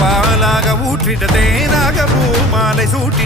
பாலாக ஊற்றிட்ட தேனாக பூ மாலை சூட்டிட்ட